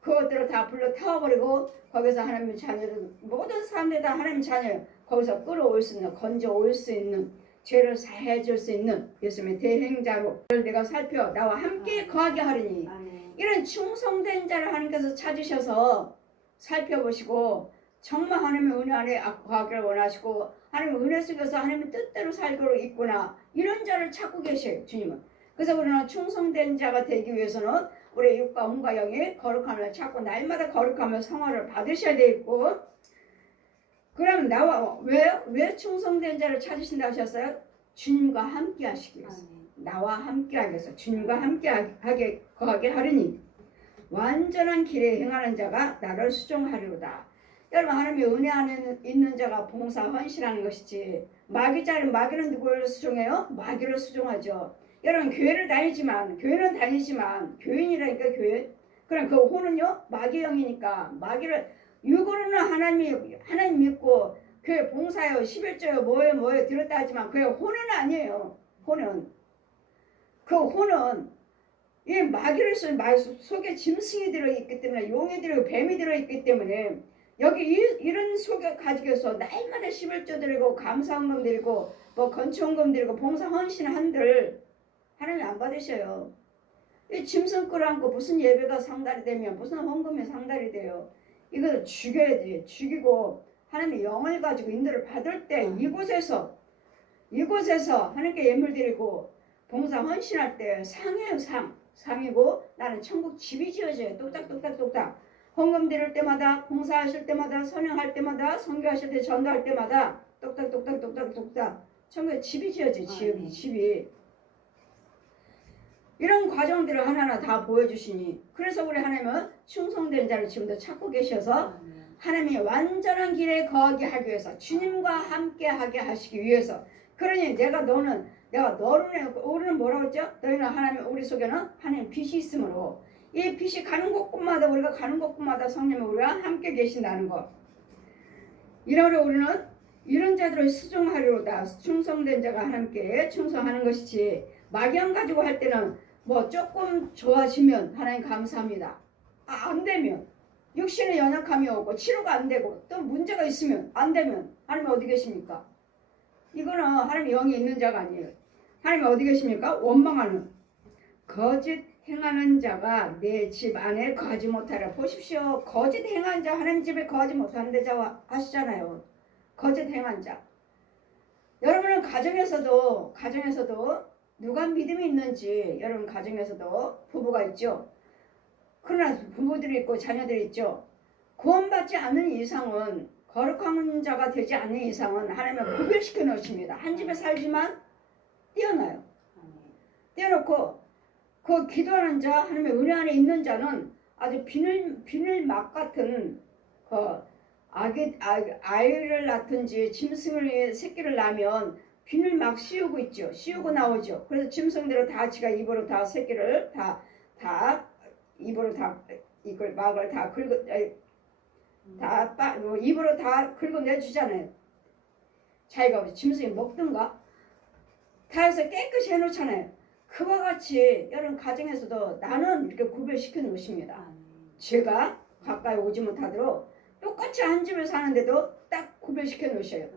그것들을 다 불러 태워버리고, 거기서 하나님의 자녀들, 모든 사람들이 다 하나님의 자녀예요. 거기서 끌어올 수 있는, 건져올 수 있는, 죄를 사해줄 수 있는 예수님의 대행자로 내가 살펴 나와 함께 거하게 하리니. 이런 충성된 자를 하나님께서 찾으셔서 살펴보시고 정말 하나님의 은혜 안에 거하기를 원하시고 하나님의 은혜 속에서 하나님의 뜻대로 살고 있구나, 이런 자를 찾고 계셔요, 주님은. 그래서 우리는 충성된 자가 되기 위해서는 우리의 육과 혼과 영의 거룩함을 찾고 날마다 거룩함을 성화를 받으셔야 되겠고, 그럼 나와 왜 충성된 자를 찾으신다고 하셨어요? 주님과 함께 하시기 위해서. 나와 함께 하기 위해서, 주님과 함께 하게 거하게 하리니 완전한 길에 행하는 자가 나를 수종하리로다. 여러분, 하나님의 은혜 안에 있는 자가 봉사 헌신하는 것이지, 마귀는 누구를 수종해요? 마귀를 수종하죠. 여러분, 교회는 다니지만 교인이라니까 교회. 그럼 그 혼은요? 마귀 영이니까 마귀를, 육으로는 하나님 믿고 교회 봉사요 11조요 뭐예요 들었다 하지만 그게 혼은 아니에요. 혼은 이 마귀를 속에 짐승이 들어있기 때문에, 용이 들어있고 뱀이 들어있기 때문에, 여기 이런 속에 가지고서 날마다 11조 드리고 감사헌금 드리고 뭐 건축헌금 드리고 봉사 헌신 한들 하나님 안 받으셔요. 이 짐승 끌어안고 무슨 예배가 상달이 되면 무슨 헌금이 상달이 돼요. 이것을 죽여야 돼. 죽이고 하나님의 영을 가지고 인도를 받을 때 이곳에서 하나님께 예물 드리고 봉사 헌신할 때 상이에요. 상이고 나는 천국 집이 지어져요. 똑딱똑딱 헌금 드릴 때마다, 봉사하실 때마다, 선행할 때마다, 선교하실 때, 전도할 때마다 똑딱 천국에 집이 지어져요. 집이. 이런 과정들을 하나하나 다 보여주시니, 그래서 우리 하나님은 충성된 자를 지금도 찾고 계셔서 하나님이 완전한 길에 거하게 하기 위해서, 주님과 함께 하게 하시기 위해서. 그러니 우리는 뭐라고 했죠? 너희는 하나님, 우리 속에는 하나님 빛이 있으므로, 이 빛이 가는 곳곳마다, 우리가 가는 곳곳마다 성령이 우리와 함께 계신다는 것. 이러므로 우리는 이런 자들을 수종하리로다. 충성된 자가 하나님께 충성하는 것이지, 막연 가지고 할 때는 뭐 조금 좋아지면 하나님 감사합니다. 안 되면, 육신의 연약함이 오고 치료가 안 되고 또 문제가 있으면 안 되면 하나님 어디 계십니까? 이거는 하나님 영이 있는 자가 아니에요. 하나님 어디 계십니까? 원망하는, 거짓 행하는 자가 내 집 안에 거하지 못하라. 보십시오. 거짓 행한 자 하나님 집에 거하지 못하는 자 하시잖아요. 거짓 행한 자. 여러분은 가정에서도 누가 믿음이 있는지, 여러분 가정에서도 부부가 있죠. 그러나 부부들이 있고 자녀들이 있죠. 구원받지 않는 이상은, 거룩한 자가 되지 않는 이상은 하나님은 구별시켜 놓으십니다. 한 집에 살지만 떼어놔요. 떼어놓고 그 기도하는 자, 하나님의 은혜 안에 있는 자는 아주 비늘막 같은 그 아이를 낳든지 짐승을 새끼를 낳으면 비늘막 씌우고 있죠. 씌우고 나오죠. 그래서 짐승대로 다 지가 입으로 다 새끼를 입으로 다 이걸 막을 다 입으로 다 긁어내주잖아요. 자기가 짐승이 먹든가 다 해서 깨끗이 해놓잖아요. 그와 같이 여러분 가정에서도 나는 이렇게 구별시켜 놓으십니다. 죄가 가까이 오지 못하도록 똑같이 한 집을 사는데도 딱 구별시켜 놓으셔요.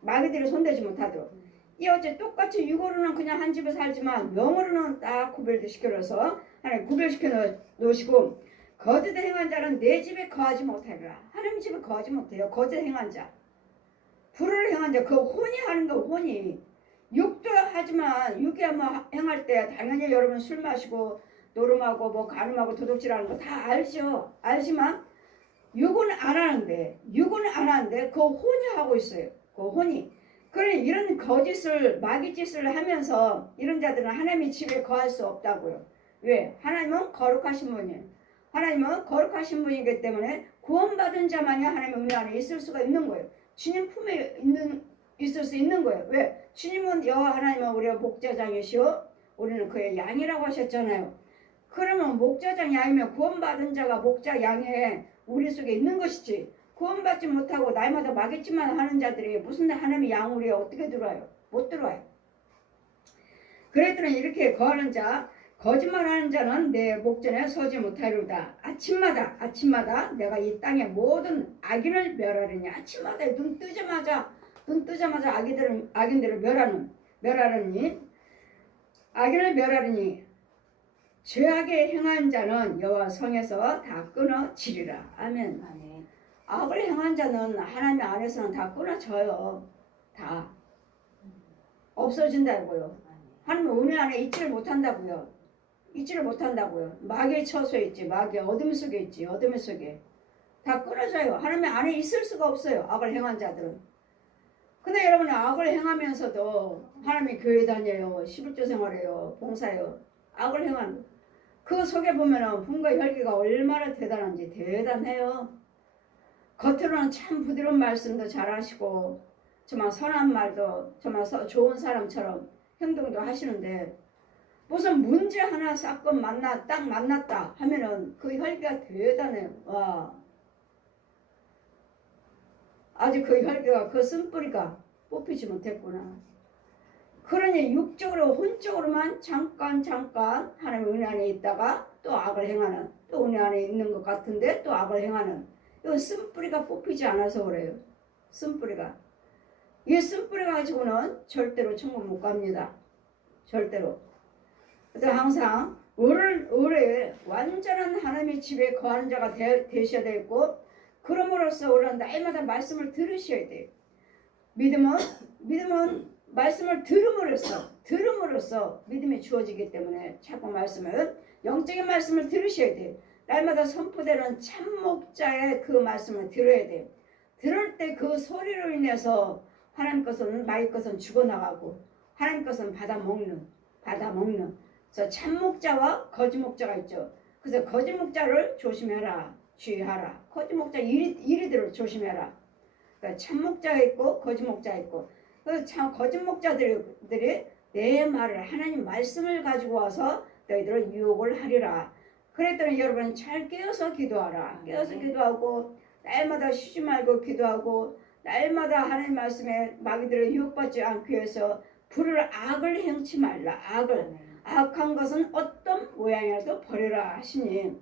마귀들이 손대지 못하도록. 이 어째 똑같이 육으로는 그냥 한 집에 살지만 영으로는 딱 구별도 시켜놓아서 하나님 구별시켜 놓으시고, 거짓 행한 자는 내 집에 거하지 못하리라. 하나님 집에 거하지 못해요. 거짓 행한 자, 불을 행한 자, 그 혼이 하는 거, 혼이. 육도 하지만 육이 아마 행할 때 당연히 여러분 술 마시고 노름하고 뭐 간음하고 도둑질하는 거 다 알죠. 알지만 육은 안 하는데 그 혼이 하고 있어요. 그 혼이. 그래, 이런 거짓을, 마귀짓을 하면서 이런 자들은 하나님의 집에 거할 수 없다고요. 왜? 하나님은 거룩하신 분이에요. 하나님은 거룩하신 분이기 때문에 구원받은 자만이 하나님의 은혜 안에 있을 수가 있는 거예요. 주님 품에 있는 있을 수 있는 거예요. 왜? 주님은 여호와 하나님은 우리의 목자장이시오. 우리는 그의 양이라고 하셨잖아요. 그러면 목자장 양이면 구원받은 자가 목자 양에 우리 속에 있는 것이지. 구원받지 못하고 날마다 마귀짓만 하는 자들이 무슨 하나님의 양 우리에 어떻게 들어와요? 못 들어와요. 그랬더니 이렇게 거하는 자, 거짓말하는 자는 내 목전에 서지 못하리로다. 아침마다 내가 이 땅의 모든 악인을 멸하리니. 아침마다 눈 뜨자마자 악인들을 멸하느니 악인을 멸하리니 죄악에 행한 자는 여호와 성에서 다 끊어지리라. 아멘. 아멘. 악을 행한 자는 하나님 안에서는 다 끊어져요. 다 없어진다고요. 하나님 은혜 안에 있지를 못한다고요. 마귀의 처소에 있지. 마귀의 어둠 속에 있지. 어둠 속에 다 끊어져요. 하나님 안에 있을 수가 없어요. 악을 행한 자들은. 근데 여러분 악을 행하면서도 하나님이 교회 다녀요. 11조 생활해요. 봉사해요. 악을 행한 그 속에 보면은 분과 혈기가 얼마나 대단한지 대단해요. 겉으로는 참 부드러운 말씀도 잘하시고 정말 선한 말도 정말 좋은 사람처럼 행동도 하시는데 무슨 문제 하나 사건 딱 만났다 하면은 그 혈기가 대단해요. 와. 아직 그 혈기가 그 쓴뿌리가 뽑히지 못했구나. 그러니 육적으로 혼적으로만 잠깐 하나님 은혜 안에 있다가 또 악을 행하는, 또 은혜 안에 있는 것 같은데 또 악을 행하는, 이 쓴뿌리가 뽑히지 않아서 그래요. 쓴뿌리가. 이 쓴뿌리 가지고는 절대로 천국 못 갑니다. 절대로. 그래서 항상 의뢰에 완전한 하나님의 집에 거하는 자가 되셔야 되고, 그럼으로써 우리는 날마다 말씀을 들으셔야 돼요. 믿음은 말씀을 들음으로써 믿음이 주어지기 때문에 자꾸 영적인 말씀을 들으셔야 돼요. 날마다 선포되는 참목자의 그 말씀을 들어야 돼요. 들을 때 그 소리로 인해서 하나님 것은 마귀 것은 죽어나가고 하나님 것은 받아먹는. 그래서 참목자와 거짓목자가 있죠. 그래서 거짓목자를 조심해라. 주의하라. 거짓목자 이리들을 조심해라. 그러니까 참목자가 있고 거짓목자가 있고, 그 참 거짓목자들이 내 말을 하나님 말씀을 가지고 와서 너희들을 유혹을 하리라. 그랬더니 여러분 잘 깨어서 기도하라. 깨어서 기도하고 날마다 쉬지 말고 기도하고 날마다 하나님 말씀에 마귀들을 유혹받지 않기 위해서 악을 행치 말라. 악한 것은 어떤 모양이라도 버리라 하시니,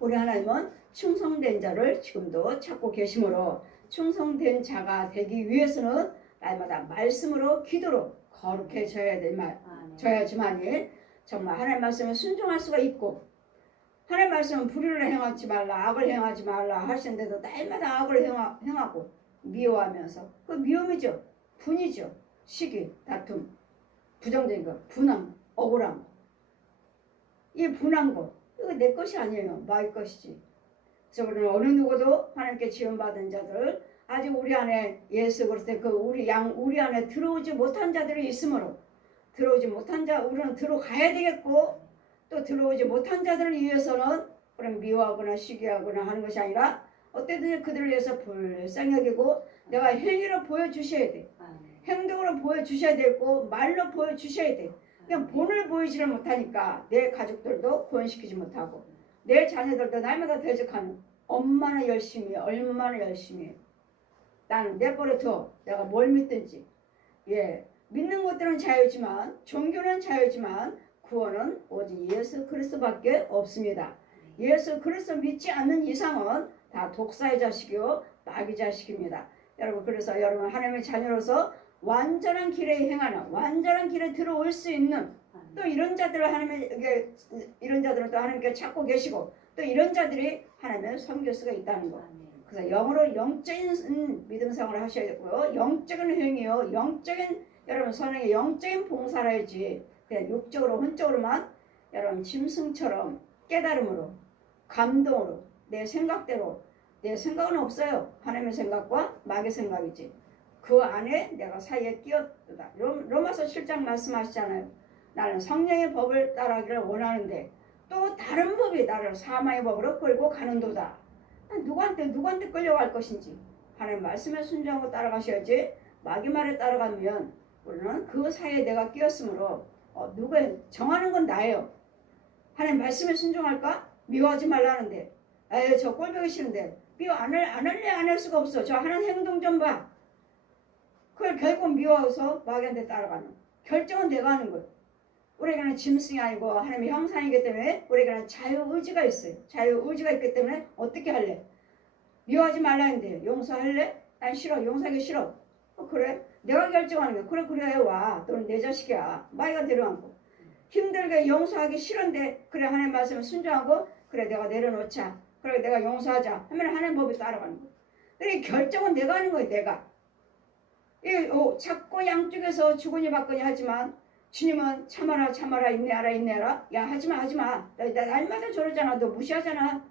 우리 하나님은 충성된 자를 지금도 찾고 계시므로 충성된 자가 되기 위해서는 날마다 말씀으로 기도로 거룩해져야지만이 정말 하나님 말씀에 순종할 수가 있고, 하나님 말씀은 불의를 행하지 말라, 악을 행하지 말라 하시는데도 날마다 악을 행하고 미워하면서, 그 미움이죠. 분이죠. 시기, 다툼, 부정적인 거, 분함, 억울함. 이 분한 거, 이거 내 것이 아니에요. 마귀 것이지. 그래서 우리는 어느 누구도 하나님께 지원받은 자들, 아직 우리 안에 예수 그리스도 우리 안에 들어오지 못한 자들이 있으므로, 들어오지 못한 자 우리는 들어가야 되겠고, 또 들어오지 못한 자들을 위해서는 우리는 미워하거나 시기하거나 하는 것이 아니라 어때든지 그들을 위해서 불쌍히 여기고 내가 행위로 보여주셔야 돼. 행동으로 보여주셔야 되고 말로 보여주셔야 돼. 그냥 본을 보이지를 못하니까 내 가족들도 구원시키지 못하고 내 자녀들도 날마다 대적하는, 얼마나 열심히 나는 내버려둬. 내가 뭘 믿든지. 믿는 것들은 자유지만, 종교는 자유지만 구원은 오직 예수 그리스도밖에 없습니다. 예수 그리스도 믿지 않는 이상은 다 독사의 자식이요 마귀 자식입니다. 여러분, 그래서 여러분 하나님의 자녀로서 완전한 길에 행하는, 완전한 길에 들어올 수 있는, 또 이런 자들을 또 하나님께 찾고 계시고, 또 이런 자들이 하나님을 섬길 수가 있다는 거. 그래서 영적인 믿음 생활을 하셔야 되고요. 영적인 행위요, 여러분 선행의 영적인 봉사를 해야지 그냥 육적으로 혼적으로만 여러분 짐승처럼 깨달음으로, 감동으로, 내 생각대로, 내 생각은 없어요. 하나님의 생각과 마귀의 생각이지. 그 안에 내가 사이에 끼었다. 로마서 7장 말씀하시잖아요. 나는 성령의 법을 따르기를 원하는데 또 다른 법이 나를 사망의 법으로 끌고 가는도다. 누구한테 끌려갈 것인지, 하나님 말씀에 순종하고 따라가셔야지. 마귀 말에 따라가면 우리는 그 사이에 내가 끼었으므로 누가 정하는 건 나예요. 하나님 말씀에 순종할까? 미워하지 말라는데 에이 저 꼴보기 싫은데 미워 안 할래 안 할 수가 없어. 저 하는 행동 좀 봐. 그걸 결국 미워서 마귀한테 따라가는 결정은 내가 하는 거예요. 우리에게는 짐승이 아니고 하나님의 형상이기 때문에 우리에게는 자유의지가 있어요. 자유의지가 있기 때문에 어떻게 할래? 미워하지 말라는데 용서할래? 난 싫어. 용서하기 싫어. 그래? 내가 결정하는 거야. 그래 와. 너는 내 자식이야. 마귀가 데려앉고 힘들게 용서하기 싫은데 그래 하나님 말씀을 순종하고 그래 내가 내려놓자. 그래 내가 용서하자 하면 하나님 법에 따라가는 거야. 이 결정은 내가 하는 거야. 내가. 자꾸 양쪽에서 주거니 받거니 하지만 주님은 참아라 인내하라 야 하지마 나 날마다 저러잖아. 너 무시하잖아.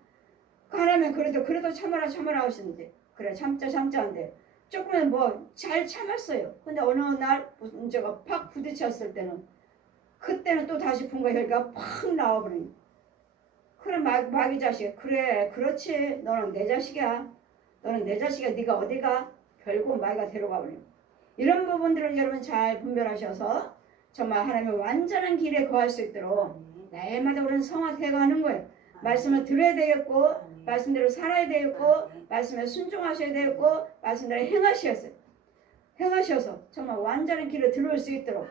하나님 그래도 참아라 하시는데 그래 참자 한데 조금은 뭐 잘 참았어요. 근데 어느 날 문제가 팍 부딪혔을 때는 그때는 또 다시 분과 혈기가 팍 나와버리니 그래 마귀 자식 그래 그렇지 너는 내 자식이야. 네가 어디가 결국 마귀가 데려가 버리니 이런 부분들을 여러분 잘 분별하셔서 정말 하나님의 완전한 길에 거할 수 있도록 날마다 우리는 성화되고 하는 거예요. 말씀을 들어야 되겠고 말씀대로 살아야 되겠고 말씀에 순종하셔야 되겠고 말씀대로 행하셔서 정말 완전한 길에 들어올 수 있도록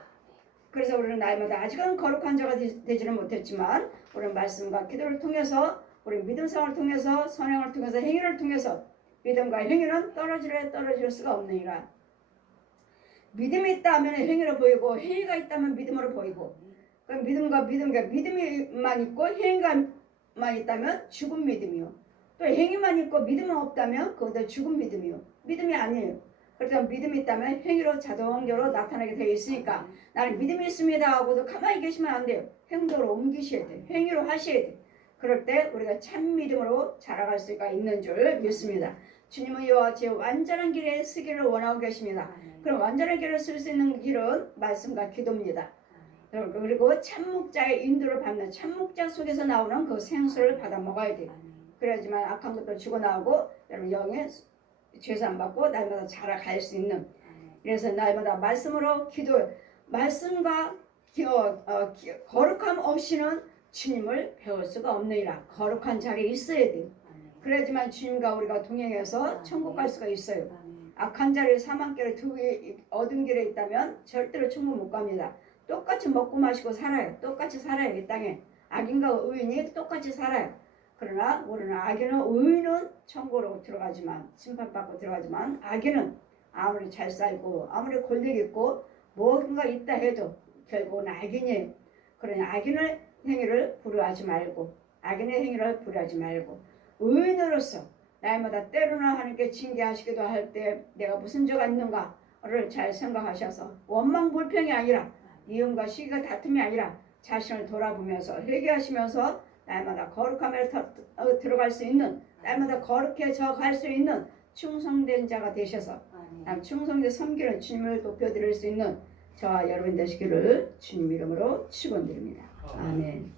그래서 우리는 날마다 아직은 거룩한 자가 되지는 못했지만 우리는 말씀과 기도를 통해서 우리 믿음 생활을 통해서 선행을 통해서 행위를 통해서 믿음과 행위는 떨어질 수가 없느니라. 믿음이 있다 하면 행위로 보이고 행위가 있다면 믿음으로 보이고 그럼 믿음이만 있고 행위만 있다면 죽은 믿음이요. 또 행위만 있고 믿음은 없다면 그것도 죽은 믿음이요. 믿음이 아니에요. 그렇다면 믿음이 있다면 행위로 자동적으로 나타나게 되어 있으니까 나는 믿음이 있습니다 하고도 가만히 계시면 안 돼요. 행동으로 옮기셔야 돼요. 행위로 하셔야 돼요. 그럴 때 우리가 참 믿음으로 자라갈 수가 있는 줄 믿습니다. 주님은 이와 같이 완전한 길에 서기를 원하고 계십니다. 그럼 완전한 길을 쓸 수 있는 길은 말씀과 기도입니다. 그리고 참목자의 인도를 받는 참목자 속에서 나오는 그 생수를 받아 먹어야 돼요. 그래야지만 악한 것도 죽어나오고 여러분 영의 죄산 받고 날마다 자라갈 수 있는 그래서 날마다 말씀으로 말씀과 거룩함 없이는 주님을 배울 수가 없느니라. 거룩한 자리에 있어야 돼요. 그래야지만 주님과 우리가 동행해서 천국 갈 수가 있어요. 악한 자리에 사망길에 어두운 길에 있다면 절대로 천국 못 갑니다. 똑같이 먹고 마시고 살아요. 똑같이 살아요. 이 땅에 악인과 의인이 똑같이 살아요. 그러나 우리는 의인은 천국으로 들어가지만 심판받고 들어가지만 악인은 아무리 잘 살고 아무리 권력 있고 뭔가 있다 해도 결국은 악인이에요. 그러니 악인의 행위를 불효하지 말고 의인으로서 날마다 때로는 하나님께 징계하시기도 할 때 내가 무슨 죄가 있는가를 잘 생각하셔서 원망 불평이 아니라 미움과 시기가 다툼이 아니라 자신을 돌아보면서 회개하시면서 날마다 거룩함에 들어갈 수 있는 날마다 거룩해져 갈 수 있는 충성된 자가 되셔서 충성된 섬기는 주님을 높여드릴 수 있는 저와 여러분 되시기를 주님 이름으로 축원드립니다. 아멘.